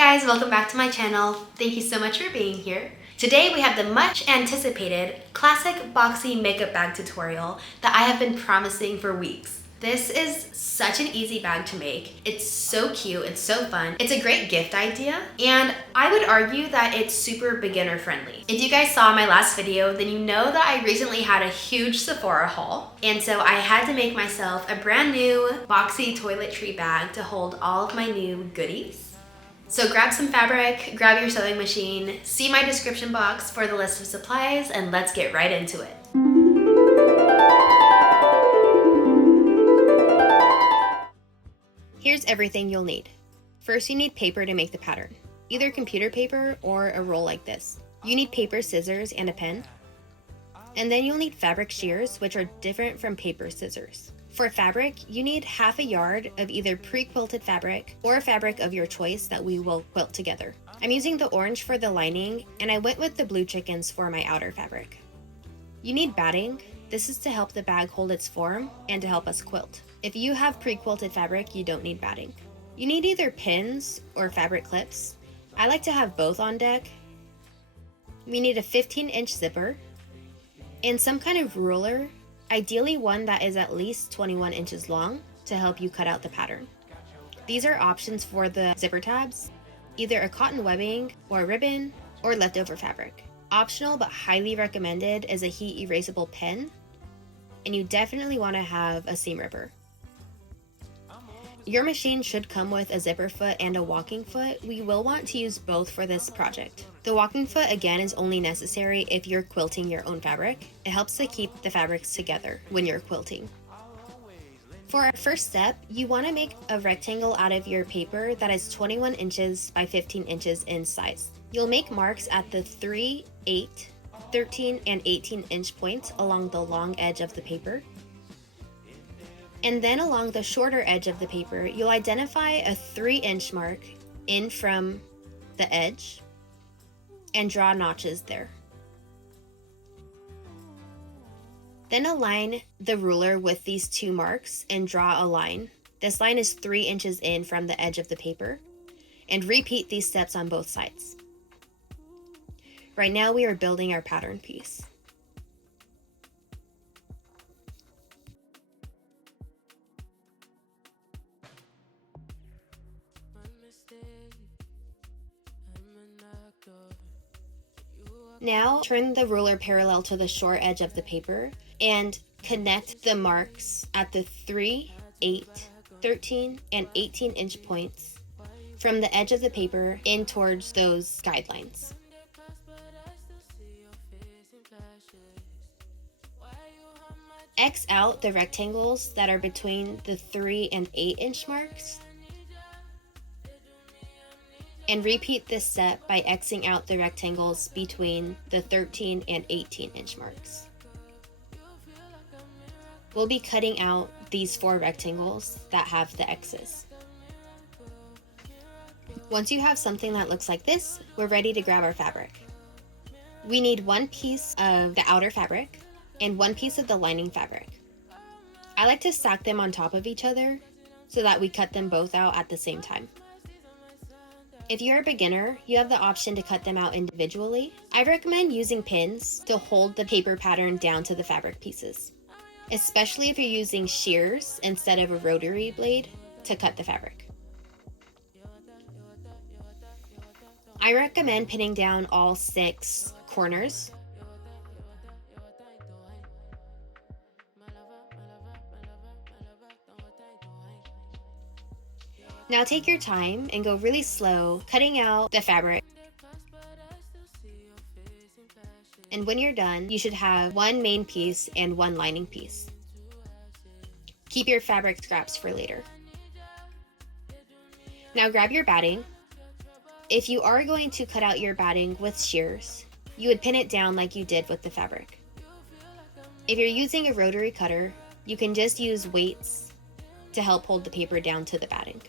guys, welcome back to my channel. Thank you so much for being here. Today we have the much anticipated classic Boxy makeup bag tutorial that I have been promising for weeks. This is such an easy bag to make. It's so cute, it's so fun. It's a great gift idea, and I would argue that it's super beginner friendly. If you guys saw my last video, then you know that I recently had a huge Sephora haul, and so I had to make myself a brand new Boxy toiletry bag to hold all of my new goodies. So grab some fabric, grab your sewing machine, see my description box for the list of supplies, and let's get right into it. Here's everything you'll need. First, you need paper to make the pattern, either computer paper or a roll like this. You need paper, scissors, and a pen. And then you'll need fabric shears, which are different from paper scissors. For fabric, you need half a yard of either pre-quilted fabric or fabric of your choice that we will quilt together. I'm using the orange for the lining, and I went with the blue chickens for my outer fabric. You need batting. This is to help the bag hold its form and to help us quilt. If you have pre-quilted fabric, you don't need batting. You need either pins or fabric clips. I like to have both on deck. We need a 15-inch zipper and some kind of ruler, ideally one that is at least 21 inches long to help you cut out the pattern. These are options for the zipper tabs, either a cotton webbing or a ribbon or leftover fabric. Optional but highly recommended is a heat erasable pen, and you definitely want to have a seam ripper. Your machine should come with a zipper foot and a walking foot. We will want to use both for this project. The walking foot again is only necessary if you're quilting your own fabric. It helps to keep the fabrics together when you're quilting. For our first step, you want to make a rectangle out of your paper that is 21 inches by 15 inches in size. You'll make marks at the 3, 8, 13, and 18 inch points along the long edge of the paper. And then along the shorter edge of the paper, you'll identify a 3-inch mark in from the edge and draw notches there. Then align the ruler with these two marks and draw a line. This line is 3 inches in from the edge of the paper, and repeat these steps on both sides. Right now we are building our pattern piece. Now turn the ruler parallel to the short edge of the paper and connect the marks at the 3, 8, 13, and 18 inch points from the edge of the paper in towards those guidelines. X out the rectangles that are between the 3 and 8 inch marks, and repeat this step by Xing out the rectangles between the 13 and 18 inch marks. We'll be cutting out these 4 rectangles that have the X's. Once you have something that looks like this, we're ready to grab our fabric. We need 1 piece of the outer fabric and 1 piece of the lining fabric. I like to stack them on top of each other so that we cut them both out at the same time. If you're a beginner, you have the option to cut them out individually. I recommend using pins to hold the paper pattern down to the fabric pieces, especially if you're using shears instead of a rotary blade to cut the fabric. I recommend pinning down all 6 corners. Now take your time and go really slow, cutting out the fabric. And when you're done, you should have 1 main piece and 1 lining piece. Keep your fabric scraps for later. Now grab your batting. If you are going to cut out your batting with shears, you would pin it down like you did with the fabric. If you're using a rotary cutter, you can just use weights to help hold the paper down to the batting.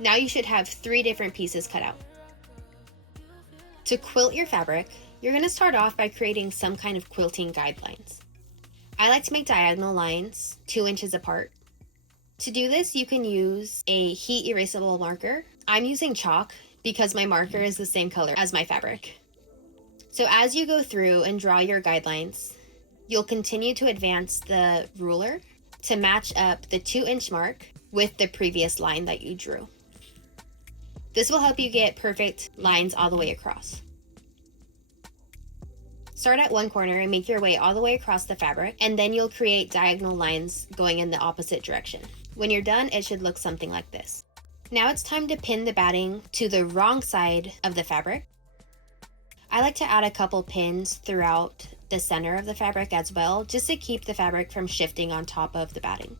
Now you should have 3 different pieces cut out. To quilt your fabric, you're going to start off by creating some kind of quilting guidelines. I like to make diagonal lines 2 inches apart To do this, you can use a heat erasable marker. I'm using chalk because my marker is the same color as my fabric. So as you go through and draw your guidelines, you'll continue to advance the ruler to match up the 2-inch mark with the previous line that you drew. This will help you get perfect lines all the way across. Start at one corner and make your way all the way across the fabric, and then you'll create diagonal lines going in the opposite direction. When you're done, it should look something like this. Now it's time to pin the batting to the wrong side of the fabric. I like to add a couple pins throughout the center of the fabric as well, just to keep the fabric from shifting on top of the batting.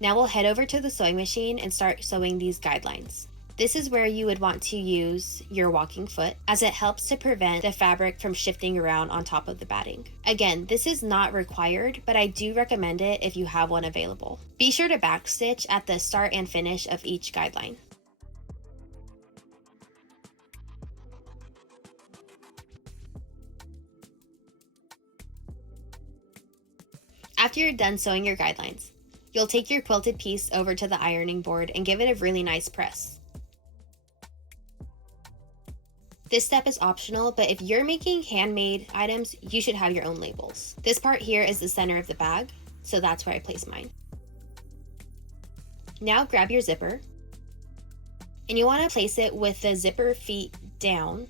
Now we'll head over to the sewing machine and start sewing these guidelines. This is where you would want to use your walking foot, as it helps to prevent the fabric from shifting around on top of the batting. Again, this is not required, but I do recommend it if you have one available. Be sure to backstitch at the start and finish of each guideline. After you're done sewing your guidelines, you'll take your quilted piece over to the ironing board and give it a really nice press. This step is optional, but if you're making handmade items, you should have your own labels. This part here is the center of the bag, so that's where I place mine. Now grab your zipper, and you want to place it with the zipper feet down,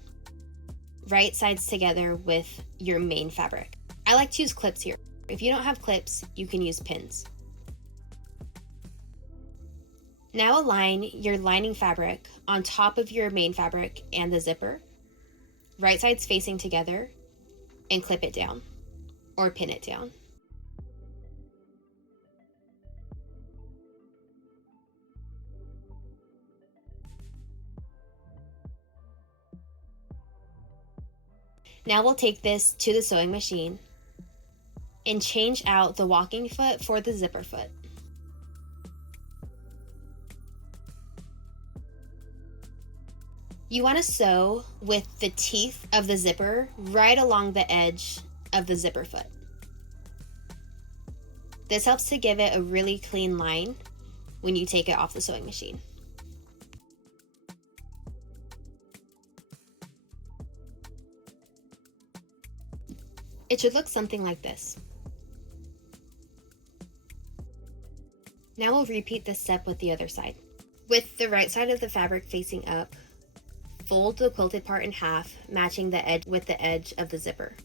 right sides together with your main fabric. I like to use clips here. If you don't have clips, you can use pins. Now align your lining fabric on top of your main fabric and the zipper, right sides facing together, and clip it down or pin it down. Now we'll take this to the sewing machine and change out the walking foot for the zipper foot. You want to sew with the teeth of the zipper right along the edge of the zipper foot. This helps to give it a really clean line when you take it off the sewing machine. It should look something like this. Now we'll repeat this step with the other side. With the right side of the fabric facing up, fold the quilted part in half, matching the edge with the edge of the zipper.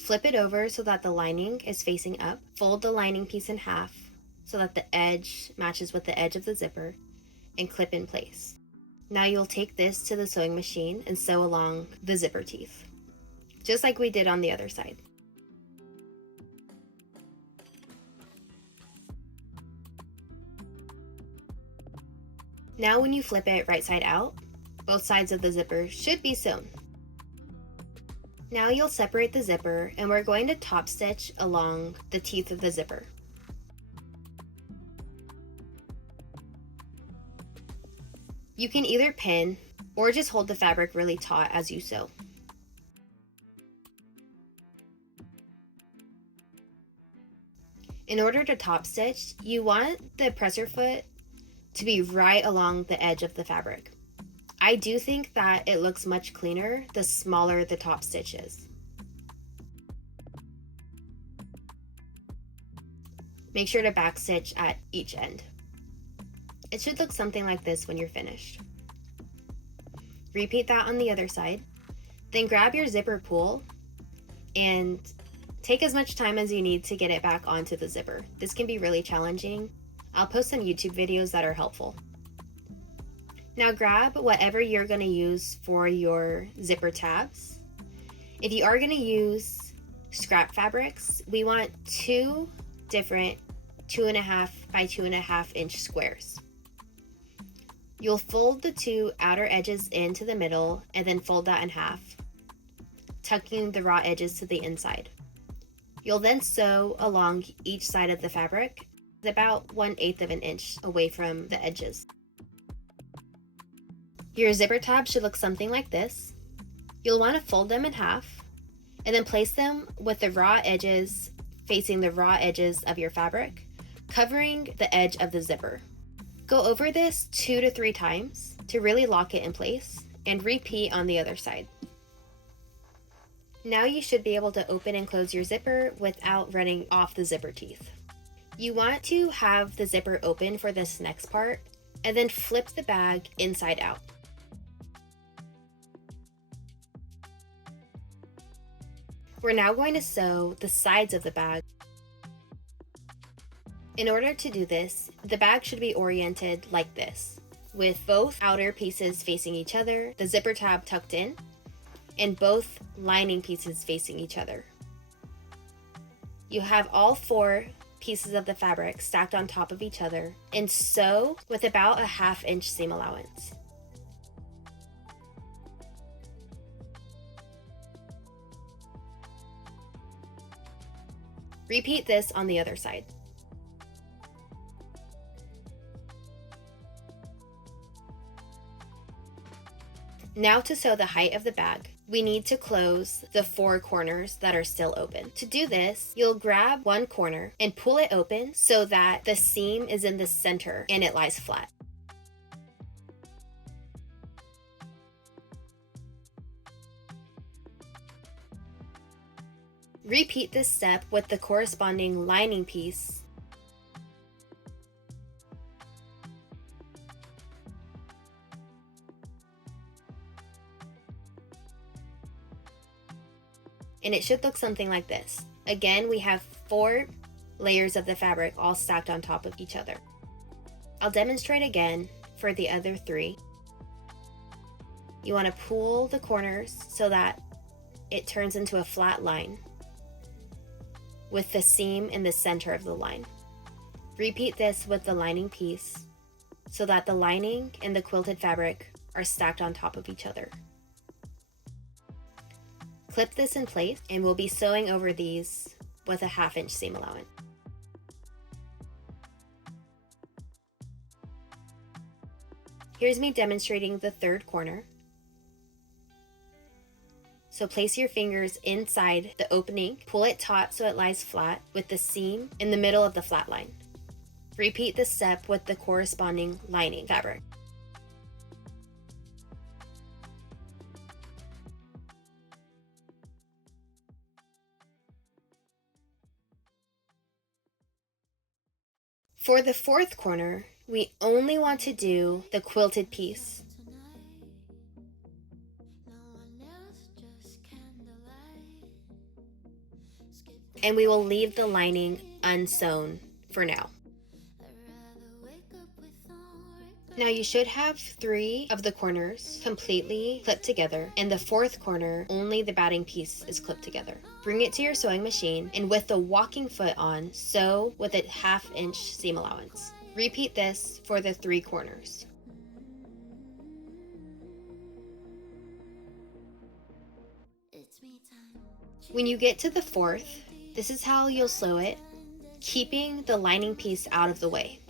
Flip it over so that the lining is facing up. Fold the lining piece in half so that the edge matches with the edge of the zipper, and clip in place. Now you'll take this to the sewing machine and sew along the zipper teeth, just like we did on the other side. Now when you flip it right side out, both sides of the zipper should be sewn. Now you'll separate the zipper, and we're going to top stitch along the teeth of the zipper. You can either pin or just hold the fabric really taut as you sew. In order to top stitch, you want the presser foot to be right along the edge of the fabric. I do think that it looks much cleaner the smaller the top stitch is. Make sure to backstitch at each end. It should look something like this when you're finished. Repeat that on the other side. Then grab your zipper pull and take as much time as you need to get it back onto the zipper. This can be really challenging. I'll post some YouTube videos that are helpful. Now grab whatever you're going to use for your zipper tabs. If you are going to use scrap fabrics, we want 2 different 2.5 by 2.5 inch squares. You'll fold the 2 outer edges into the middle and then fold that in half, tucking the raw edges to the inside. You'll then sew along each side of the fabric, about 1/8 of an inch away from the edges. Your zipper tab should look something like this. You'll want to fold them in half, and then place them with the raw edges facing the raw edges of your fabric, covering the edge of the zipper. Go over this 2 to 3 times to really lock it in place, and repeat on the other side. Now you should be able to open and close your zipper without running off the zipper teeth. You want to have the zipper open for this next part, and then flip the bag inside out. We're now going to sew the sides of the bag. In order to do this, the bag should be oriented like this, with both outer pieces facing each other, the zipper tab tucked in, and both lining pieces facing each other. You have all 4 pieces of the fabric stacked on top of each other and sew with about a 1/2 inch seam allowance. Repeat this on the other side. Now to sew the height of the bag, we need to close the 4 corners that are still open. To do this, you'll grab one corner and pull it open so that the seam is in the center and it lies flat. Repeat this step with the corresponding lining piece. And it should look something like this. Again, we have 4 layers of the fabric all stacked on top of each other. I'll demonstrate again for the other 3. You want to pull the corners so that it turns into a flat line with the seam in the center of the line. Repeat this with the lining piece so that the lining and the quilted fabric are stacked on top of each other. Clip this in place, and we'll be sewing over these with a 1/2 inch seam allowance. Here's me demonstrating the 3rd corner. So place your fingers inside the opening, pull it taut so it lies flat with the seam in the middle of the flat line. Repeat this step with the corresponding lining fabric. For the 4th corner, we only want to do the quilted piece. And we will leave the lining unsewn for now. Now you should have 3 of the corners completely clipped together, and the 4th corner, only the batting piece is clipped together. Bring it to your sewing machine, and with the walking foot on, sew with a 1/2 inch seam allowance. Repeat this for the 3 corners. When you get to the 4th, this is how you'll sew it, keeping the lining piece out of the way.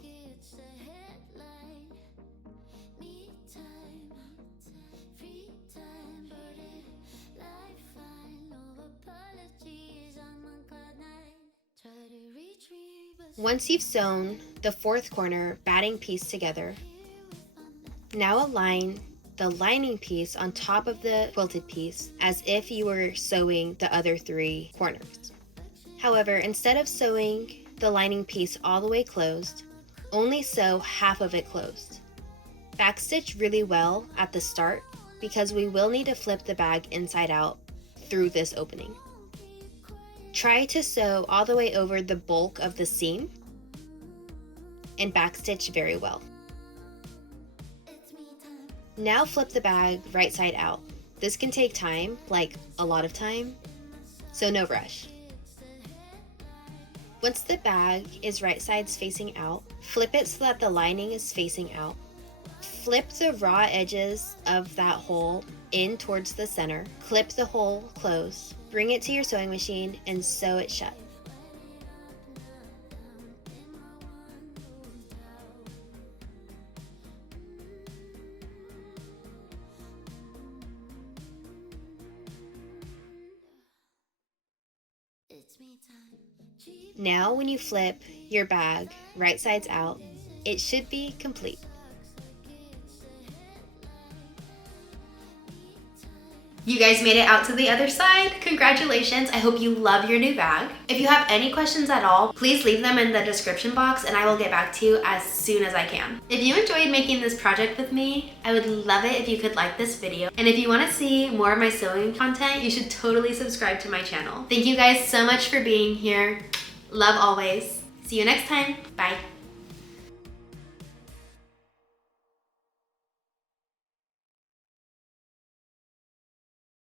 Once you've sewn the 4th corner batting piece together, now align the lining piece on top of the quilted piece as if you were sewing the other 3 corners. However, instead of sewing the lining piece all the way closed, only sew half of it closed. Backstitch really well at the start because we will need to flip the bag inside out through this opening. Try to sew all the way over the bulk of the seam and backstitch very well. Now flip the bag right side out. This can take time, like a lot of time, so no rush. Once the bag is right sides facing out, flip it so that the lining is facing out. Flip the raw edges of that hole in towards the center, clip the hole closed, bring it to your sewing machine and sew it shut. Now when you flip your bag right sides out, it should be complete. You guys made it out to the other side. Congratulations. I hope you love your new bag. If you have any questions at all, please leave them in the description box and I will get back to you as soon as I can. If you enjoyed making this project with me, I would love it if you could like this video. And if you want to see more of my sewing content, you should totally subscribe to my channel. Thank you guys so much for being here. Love always. See you next time. Bye.